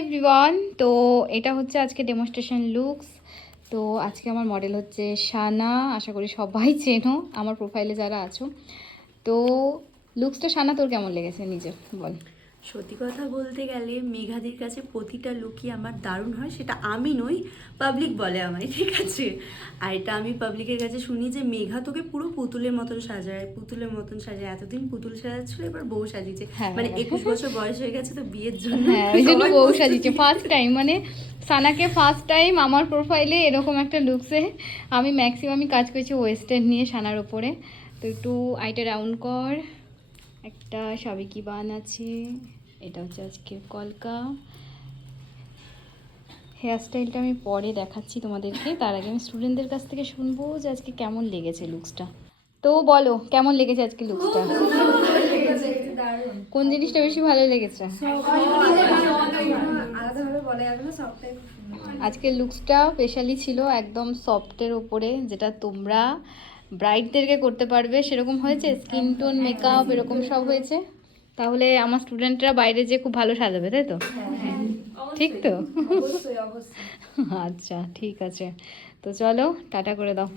Everyone, তো এটা হচ্ছে আজকে ডেমনস্ট্রেশন লুকস। তো আজকে আমার মডেল হচ্ছে সানা, আশা করি সবাই চেনো আমার প্রোফাইলে যারা আছো। তো লুকসটা সানা তোর কেমন লেগেছে নিজে বল। সত্যি কথা বলতে গেলে মেঘাদির কাছে প্রতিটা লুকই আমার দারুণ হয়, সেটা আমি নই, পাবলিক বলে আমায়, ঠিক আছে। আর এটা আমি পাবলিকের কাছে শুনি যে মেঘা তোকে পুরো পুতুলের মতন সাজায়, পুতুলের মতন সাজায়। এতদিন পুতুল সাজাচ্ছিল, এবার বউ সাজিয়েছে। হ্যাঁ মানে 21 বছর বয়স হয়ে গেছে তো বিয়ের জন্য হ্যাঁ, ওই জন্য সবাই বউ প্রস্তুতি সাজিয়েছে ফার্স্ট টাইম, মানে সানাকে ফার্স্ট টাইম আমার প্রোফাইলে এরকম একটা লুকসে আমি ম্যাক্সিমামই কাজ করেছি ওয়েস্টার্ন নিয়ে সানার ওপরে। তো একটু আইটা রাউন্ড কর, একটা সাবেকি বান আছে, এটা হচ্ছে আজকে কলকা। হেয়ারস্টাইলটা আমি পরে দেখাচ্ছি তোমাদেরকে, তার আগে আমি স্টুডেন্টদের কাছ থেকে শুনবো যে আজকে কেমন লেগেছে লুকসটা। তো বলো কেমন লেগেছে আজকে লুকসটা, কোন জিনিসটা বেশি ভালো লেগেছে? আজকের লুকসটা স্পেশালি ছিল একদম সফটের ওপরে, যেটা তোমরা ব্রাইডদেরকে করতে পারবে সেরকম হয়েছে, স্কিন টোন মেকআপ এরকম সব হয়েছে। তাহলে আমার স্টুডেন্টরা বাইরে যেয়ে খুব ভালো সাজাবে, তাই তো? ঠিক তো? আচ্ছা ঠিক আছে, তো চলো টাটা করে দাও।